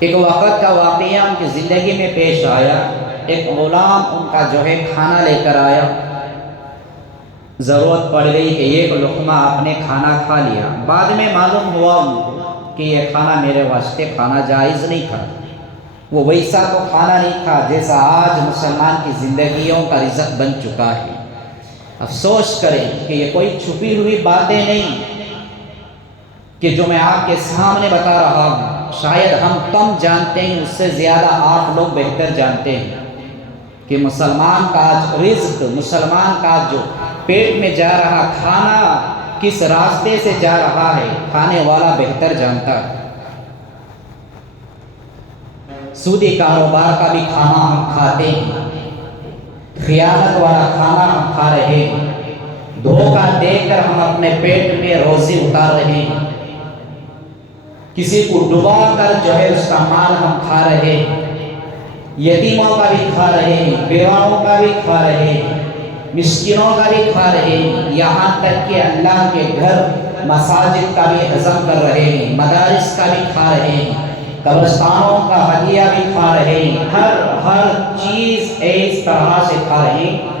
ایک وقت کا واقعہ ان کی زندگی میں پیش آیا، ایک غلام ان کا جو ہے کھانا لے کر آیا، ضرورت پڑ گئی کہ ایک لقمہ آپ نے کھانا کھا لیا، بعد میں معلوم ہوا ان کو کہ یہ کھانا میرے واسطے کھانا جائز نہیں تھا۔ وہ ویسا تو کھانا نہیں تھا جیسا آج مسلمان کی زندگیوں کا رزق بن چکا ہے۔ افسوس کریں کہ یہ کوئی چھپی ہوئی باتیں نہیں کہ جو میں آپ کے سامنے بتا رہا ہوں، شاید ہم کم جانتے ہیں، اس سے زیادہ آپ لوگ بہتر جانتے ہیں کہ مسلمان کا آج رزق، مسلمان کا آج جو پیٹ میں جا رہا کھانا کس راستے سے جا رہا ہے، کھانے والا بہتر جانتا ہے۔ سودی کاروبار کا بھی کھانا ہم کھاتے ہیں، خیانت والا کھانا ہم کھا رہے ہیں، دھوکہ دے کر ہم اپنے پیٹ میں روزی اتار رہے ہیں، کسی کو ڈبا کر جو ہے اس کا مال ہم کھا رہے ہیں، یتیموں کا بھی کھا رہے ہیں، بیواؤں کا بھی کھا رہے ہیں، مسکینوں کا بھی کھا رہے ہیں، یہاں تک کہ اللہ کے گھر مساجد کا بھی ہضم کر رہے ہیں، مدارس کا بھی کھا رہے ہیں، قبرستانوں کا ہدیہ بھی کھا رہے ہیں، ہر چیز اس طرح سے کھا رہے ہیں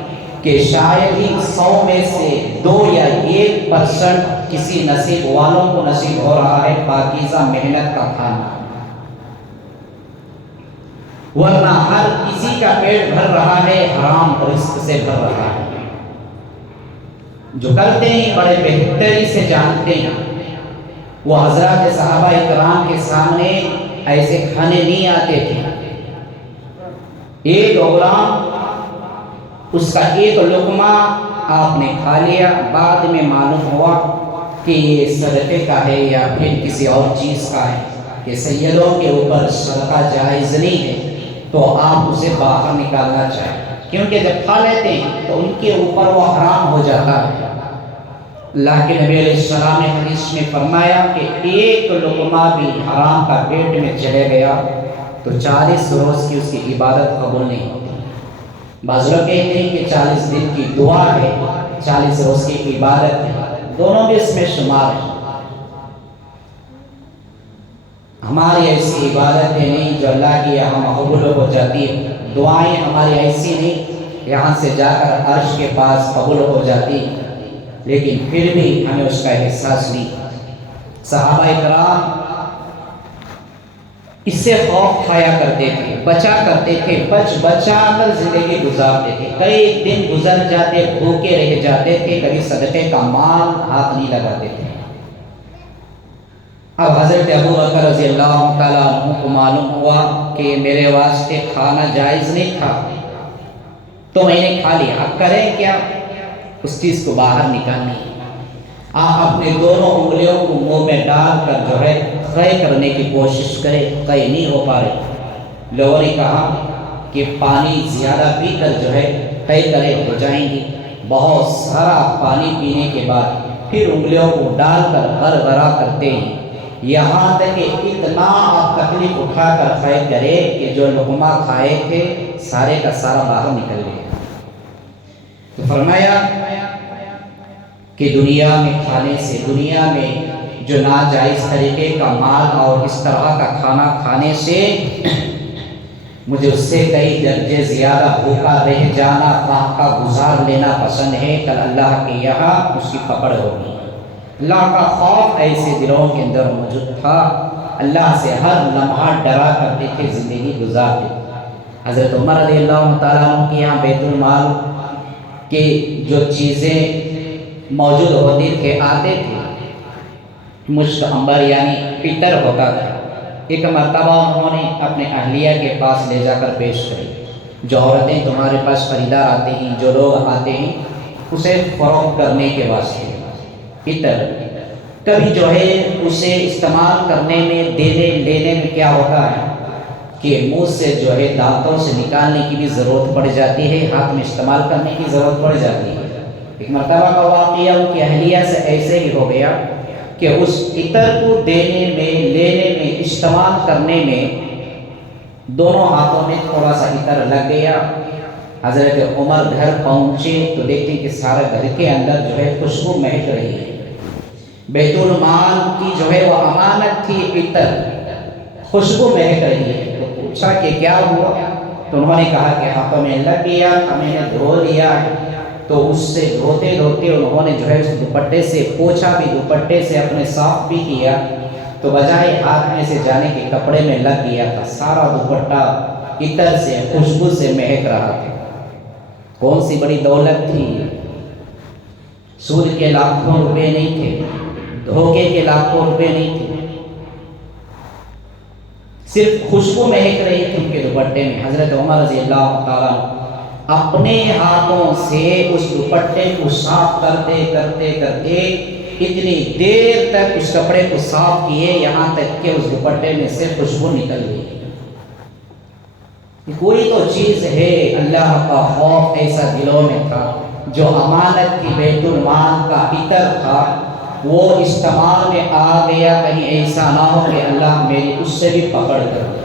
کہ شاید ہی 100 میں سے 2 یا 1% کسی نصیب والوں کو نصیب ہو رہا ہے پاکیزہ محنت کا کھانا، ورنہ ہر کسی کا پیٹ بھر رہا ہے، حرام رزق سے بھر رہا ہے۔ جو کرتے ہیں بڑے بہتری سے جانتے ہیں، وہ حضرات صحابہ کرام کے سامنے ایسے کھانے نہیں آتے تھے۔ ایک غلام، اس کا ایک لقمہ آپ نے کھا لیا، بعد میں معلوم ہوا کہ یہ صدقے کا ہے یا پھر کسی اور چیز کا ہے، کہ سیدوں کے اوپر صدقہ جائز نہیں ہے، تو آپ اسے باہر نکالنا چاہیے، کیونکہ جب کھا لیتے ہیں تو ان کے اوپر وہ حرام ہو جاتا ہے۔ اللہ کے نبی علیہ السلام نے حدیث میں فرمایا کہ ایک لقمہ بھی حرام کا پیٹ میں چلے گیا تو 40 روز کی اس کی عبادت قبول نہیں ہوتی۔ بعض لوگ کہتے ہیں کہ 40 دن کی دعا ہے، 40 روز کی عبادت ہے، دونوں بھی اس میں شمار ہیں۔ ہماری ایسی عبادتیں نہیں جو اللہ کی یہاں مقبول ہو جاتی ہے، دعائیں ہماری ایسی نہیں یہاں سے جا کر عرش کے پاس قبول ہو جاتی، لیکن پھر بھی ہمیں اس کا احساس نہیں۔ صحابہ کرام اس سے خوف کھایا کرتے تھے، بچا کرتے تھے، بچا کر زندگی گزارتے تھے، کئی دن گزر جاتے، بھوکے رہ جاتے تھے، کبھی صدقے کا مال ہاتھ نہیں لگاتے تھے۔ اب حضرت ابو بکر رضی اللہ تعالیٰ عنہ کو معلوم ہوا کہ میرے واسطے کھانا جائز نہیں تھا، تو میں نے کھا لیا، اب کریں کیا؟ اس چیز کو باہر نکالنی ہے۔ آپ اپنے دونوں انگلیوں کو منہ میں ڈال کر جو ہے قے کرنے کی کوشش کرے، قے نہیں ہو پا رہے۔ لوگوں نے کہا کہ پانی زیادہ پی کر جو ہے قے کرے، ہو جائیں گی۔ بہت سارا پانی پینے کے بعد پھر انگلیوں کو ڈال کر غرغرہ کرتے ہیں، یہاں تک کہ اتنا آپ تکلیف اٹھا کر قے کرے کہ جو لقمہ کھائے تھے سارے کا سارا باہر نکل گیا۔ تو فرمایا کہ دنیا میں کھانے سے، دنیا میں جو ناجائز طریقے کا مال اور اس طرح کا کھانا کھانے سے مجھے اس سے کئی درجے زیادہ بھوکا رہ جانا، فاقہ گزار لینا پسند ہے، کل اللہ کے یہاں اس کی پکڑ ہوگی۔ اللہ کا خوف ایسے دلوں کے اندر موجود تھا، اللہ سے ہر لمحہ ڈرا کرتے تھے، زندگی گزارتے تھے۔ حضرت عمر رضی اللہ تعالیٰ عنہ کے یہاں بیت المال کے جو چیزیں موجود ہوتی تھے، آتے تھے، مشت عنبر یعنی پتر ہوتا تھا۔ ایک مرتبہ انہوں نے اپنے اہلیہ کے پاس لے جا کر پیش کری، جو عورتیں تمہارے پاس خریدار آتے ہیں، جو لوگ آتے ہیں اسے فروخت کرنے کے واسطے پتر، کبھی جو ہے اسے استعمال کرنے میں، دینے لینے میں کیا ہوتا ہے کہ منہ سے جو ہے دانتوں سے نکالنے کی بھی ضرورت پڑ جاتی ہے، ہاتھ میں استعمال کرنے کی ضرورت پڑ جاتی ہے۔ ایک مرتبہ کا واقعہ ان کی اہلیہ سے ایسے ہی ہو گیا کہ اس عطر کو دینے میں، لینے میں، استعمال کرنے میں دونوں ہاتھوں میں تھوڑا سا عطر لگ گیا۔ حضرت عمر گھر پہنچے تو دیکھتے ہیں کہ سارے گھر کے اندر جو ہے خوشبو مہک رہی ہے۔ بیت المال کی جو ہے وہ امانت تھی عطر، خوشبو مہک رہی ہے۔ تو پوچھا کہ کیا ہوا؟ تو انہوں نے کہا کہ ہاتھوں میں لگ گیا، میں نے دھو لیا۔ تو اس سے دھوتے دھوتے انہوں نے جو ہے اس دوپٹے سے پوچھا بھی، دوپٹے سے اپنے صاف بھی کیا، تو بجائے ہاتھ میں سے جانے کے کپڑے میں لگ گیا تھا، سارا دوپٹہ عطر سے، خوشبو سے مہک رہا تھا۔ کون سی بڑی دولت تھی؟ سود کے لاکھوں روپے نہیں تھے، دھوکے کے لاکھوں روپے نہیں تھے، صرف خوشبو مہک رہی تھی ان کے دوپٹے میں۔ حضرت عمر رضی اللہ تعالیٰ اپنے ہاتھوں سے اس دوپٹے کو صاف کرتے کرتے کرتے اتنی دیر تک اس کپڑے کو صاف کیے، یہاں تک کہ اس دوپٹے میں سے خوشبو نکل گئی۔ کوئی تو چیز ہے، اللہ کا خوف ایسا دلوں میں تھا، جو امانت کی بیت المال کا عطر تھا وہ استعمال میں آ گیا، کہیں ایسا نہ ہو کہ اللہ میری اس سے بھی پکڑ کر دے۔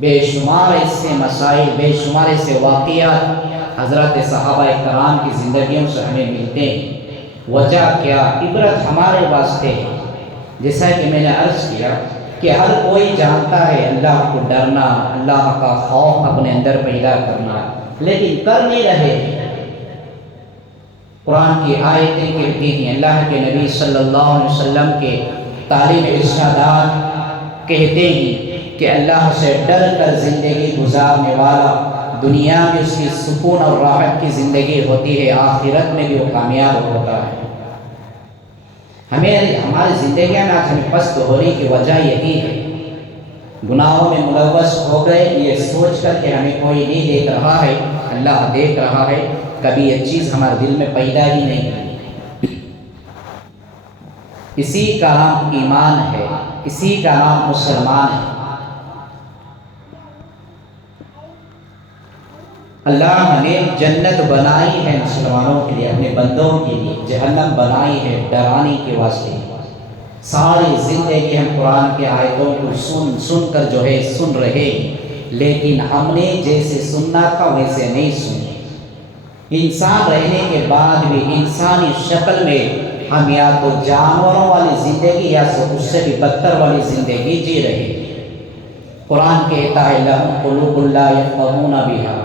بے شمار ایسے مسائل، بے شمار ایسے واقعات حضرات صحابہ کرام کی زندگیوں سے ہمیں ملتے ہیں۔ وجہ کیا؟ عبرت ہمارے واسطے ہے۔ جیسا کہ میں نے عرض کیا کہ ہر کوئی جانتا ہے اللہ کو ڈرنا، اللہ کا خوف اپنے اندر پیدا کرنا، لیکن کر نہیں رہے۔ قرآن کی آیتیں کہتی ہیں، اللہ کے نبی صلی اللہ علیہ وسلم کے تعلیم ارشادات کہتے ہیں کہ اللہ سے ڈر کر زندگی گزارنے والا دنیا میں اس کی سکون اور راحت کی زندگی ہوتی ہے، آخرت میں بھی وہ کامیاب ہوتا ہے۔ ہماری زندگیاں میں آج ہمیں پست ہونے کی وجہ یہی ہے، گناہوں میں ملوث ہو گئے، یہ سوچ کر کہ ہمیں کوئی نہیں دیکھ رہا ہے، اللہ دیکھ رہا ہے، کبھی یہ چیز ہمارے دل میں پیدا ہی نہیں ہے۔ اسی کا نام ایمان ہے، اسی کا نام مسلمان ہے۔ اللہ نے جنت بنائی ہے مسلمانوں کے لیے، اپنے بندوں کے لیے، جہنم بنائی ہے ڈرانے کے واسطے۔ ساری زندگی ہم قرآن کی آیتوں کو سن کر جو ہے سن رہے، لیکن ہم نے جیسے سننا تھا ویسے نہیں سنے۔ انسان رہنے کے بعد بھی انسانی شکل میں ہم یا تو جانوروں والی زندگی یا اس سے بھی بدتر والی زندگی جی رہے۔ قرآن کہتا ہے لَهُمْ قُلُوبٌ لَا يَفْقَهُونَ بِهَا،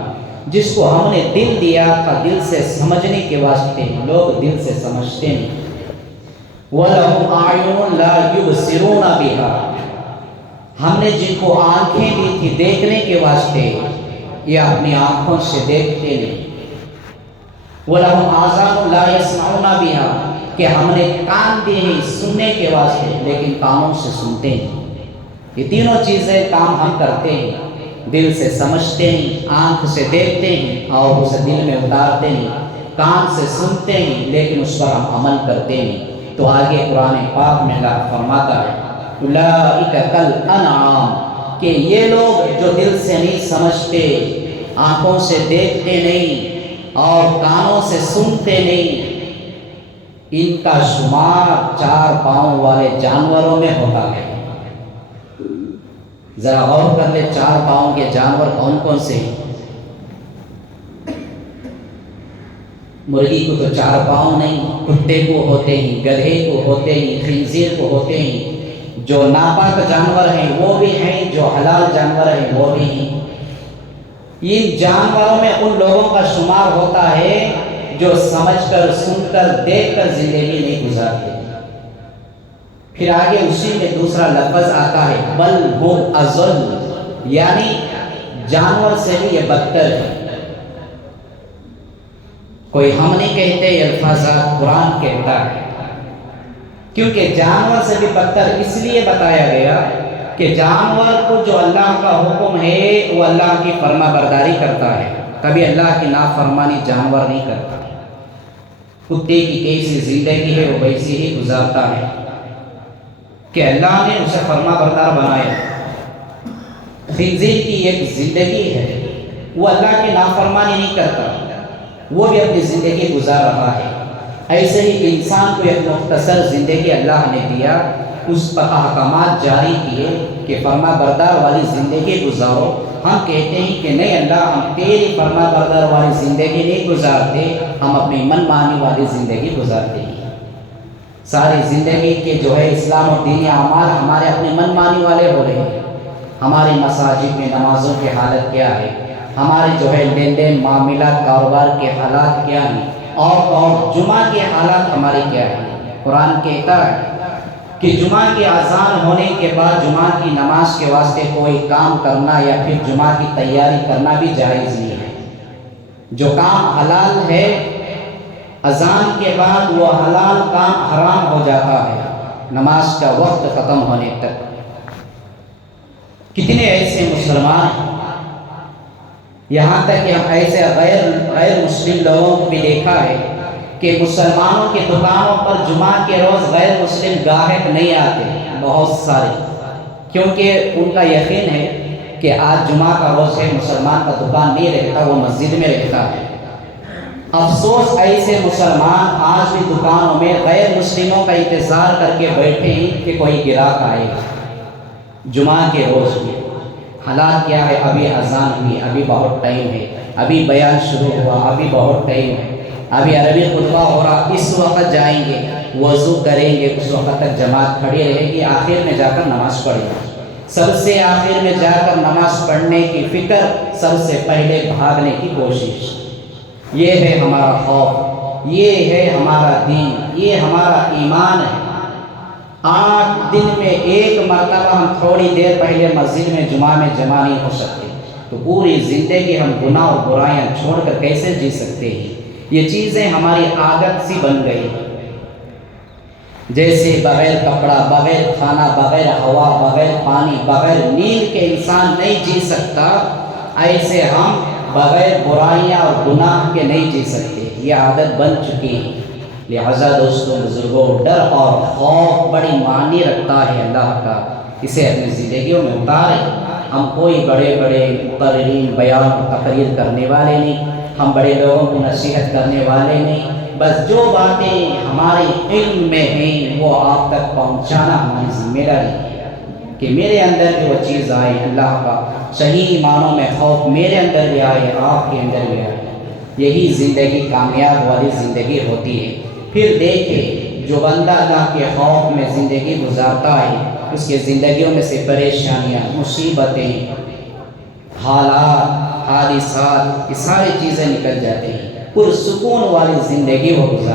جس کو ہم نے دل دیا تھا دل سے سمجھنے کے واسطے، لوگ دل سے سمجھتے نہیں۔ وَلَهُمْ أَعْيُنٌ لَا يُبْصِرُونَ بِهَا، ہم نے جن کو آنکھیں دی تھی دیکھنے کے واسطے، یہ اپنی آنکھوں سے دیکھتے نہیں۔ وَلَهُمْ آذَانٌ لَا يَسْمَعُونَ بِهَا، کہ ہم نے کان دیے ہیں سننے کے واسطے، لیکن کانوں سے سنتے ہیں۔ یہ تینوں چیزیں کام ہم کرتے ہیں، دل سے سمجھتے ہیں، آنکھ سے دیکھتے ہیں اور اسے دل میں اتارتے نہیں، کان سے سنتے ہیں لیکن اس پر ہم عمل کرتے نہیں۔ تو آگے قرآن پاک میں اللہ فرماتا ہے اولئک کالانعام، کہ یہ لوگ جو دل سے نہیں سمجھتے، آنکھوں سے دیکھتے نہیں اور کانوں سے سنتے نہیں، ان کا شمار 4 پاؤں والے جانوروں میں ہوتا ہے۔ ذرا غور کر لے، 4 پاؤں کے جانور کون کون سے ہیں؟ مرغی کو تو 4 پاؤں نہیں، کتے کو ہوتے ہیں، گدھے کو ہوتے ہیں، خنزیر کو ہوتے ہیں، جو ناپاک جانور ہیں وہ بھی ہیں، جو حلال جانور ہیں وہ بھی ہیں۔ ان جانوروں میں ان لوگوں کا شمار ہوتا ہے جو سمجھ کر، سن کر، دیکھ کر زندگی نہیں گزارتے۔ پھر آگے اسی میں دوسرا لفظ آتا ہے بل ہم اضل، یعنی جانور سے بھی یہ بدتر ہے۔ کوئی ہم نہیں کہتے، یہ الفاظات قرآن کہتا ہے، کیونکہ جانور سے بھی بدتر اس لیے بتایا گیا کہ جانور کو جو اللہ کا حکم ہے وہ اللہ کی فرما برداری کرتا ہے، کبھی اللہ کی نافرمانی جانور نہیں کرتا۔ کتے کی کیسی زندگی ہے وہ ویسی ہی گزارتا ہے کہ اللہ نے اسے فرما بردار بنایا۔ خنزیر کی ایک زندگی ہے، وہ اللہ کی نافرمانی نہیں کرتا، وہ بھی اپنی زندگی گزار رہا ہے۔ ایسے ہی انسان کو ایک مختصر زندگی اللہ نے دیا، اس پر احکامات جاری کیے کہ فرما بردار والی زندگی گزارو۔ ہم کہتے ہیں کہ نہیں اللہ، ہم تیری فرما بردار والی زندگی نہیں گزارتے، ہم اپنی من مانی والی زندگی گزارتے ہیں۔ ساری زندگی کے جو ہے اسلام اور دینی اعمال ہمارے اپنے من مانی والے ہو رہے ہیں۔ ہمارے مساجد میں نمازوں کی حالت کیا ہے، ہمارے جو ہے لین دین معاملات کاروبار کے حالات کیا ہیں، اور جمعہ کے حالات ہمارے کیا ہیں۔ قرآن کہتا ہے کہ جمعہ کی اذان ہونے کے بعد جمعہ کی نماز کے واسطے کوئی کام کرنا یا پھر جمعہ کی تیاری کرنا بھی جائز نہیں ہے۔ جو کام حلال ہے اذان کے بعد وہ حلال کام حرام ہو جاتا ہے نماز کا وقت ختم ہونے تک۔ کتنے ایسے مسلمان ہیں، یہاں تک کہ ہم ایسے غیر مسلم لوگوں کو بھی دیکھا ہے کہ مسلمانوں کی دکانوں پر جمعہ کے روز غیر مسلم گاہک نہیں آتے، بہت سارے، کیونکہ ان کا یقین ہے کہ آج جمعہ کا روز ہے، مسلمان کا دکان نہیں رہتا، وہ مسجد میں رہتا ہے۔ افسوس ایسے مسلمان آج بھی دکانوں میں غیر مسلموں کا انتظار کر کے بیٹھے ہیں کہ کوئی گراہک آئے گا جمعہ کے روز میں۔ حالات کیا ہے، ابھی اذان ہوئی، ابھی بہت ٹائم ہے، ابھی بیان شروع ہوا، ابھی بہت ٹائم ہے، ابھی عربی خطبہ ہو رہا، اس وقت جائیں گے، وضو کریں گے، اس وقت تک جماعت کھڑی رہے گی، آخر میں جا کر نماز پڑھیں گے۔ سب سے آخر میں جا کر نماز پڑھنے کی فکر، سب سے پہلے بھاگنے کی کوشش۔ یہ ہے ہمارا خوف، یہ ہے ہمارا دین، یہ ہمارا ایمان ہے۔ 8 دن میں ایک مرتبہ ہم تھوڑی دیر پہلے مسجد میں جمعہ میں جمع نہیں ہو سکتے، تو پوری زندگی ہم گناہ اور برائیاں چھوڑ کر کیسے جی سکتے ہیں؟ یہ چیزیں ہماری عادت سی بن گئی، جیسے بغیر کپڑا، بغیر کھانا، بغیر ہوا، بغیر پانی، بغیر نیند کے انسان نہیں جی سکتا، ایسے ہم بغیر برائیاں اور گناہ کے نہیں جی سکتے، یہ عادت بن چکی ہے۔ لہذا دوستوں، بزرگوں، ڈر اور خوف بڑی معنی رکھتا ہے اللہ کا، اسے اپنی زندگیوں میں اتاریں۔ ہم کوئی بڑے بڑے مقررین، بیان و تقریر کرنے والے نہیں، ہم بڑے لوگوں کو نصیحت کرنے والے نہیں، بس جو باتیں ہمارے علم میں ہیں وہ آپ تک پہنچانا ہماری ذمہ داری ہے، کہ میرے اندر بھی وہ چیز آئے، اللہ کا صحیح معنوں میں خوف میرے اندر بھی آئے، آپ کے اندر بھی آئے۔ یہی زندگی کامیاب والی زندگی ہوتی ہے۔ پھر دیکھیں، جو بندہ اللہ کے خوف میں زندگی گزارتا ہے، اس کے زندگیوں میں سے پریشانیاں، مصیبتیں، حالات، حادثات، یہ ساری چیزیں نکل جاتی ہیں، پرسکون والی زندگی وہ گزارتا ہے۔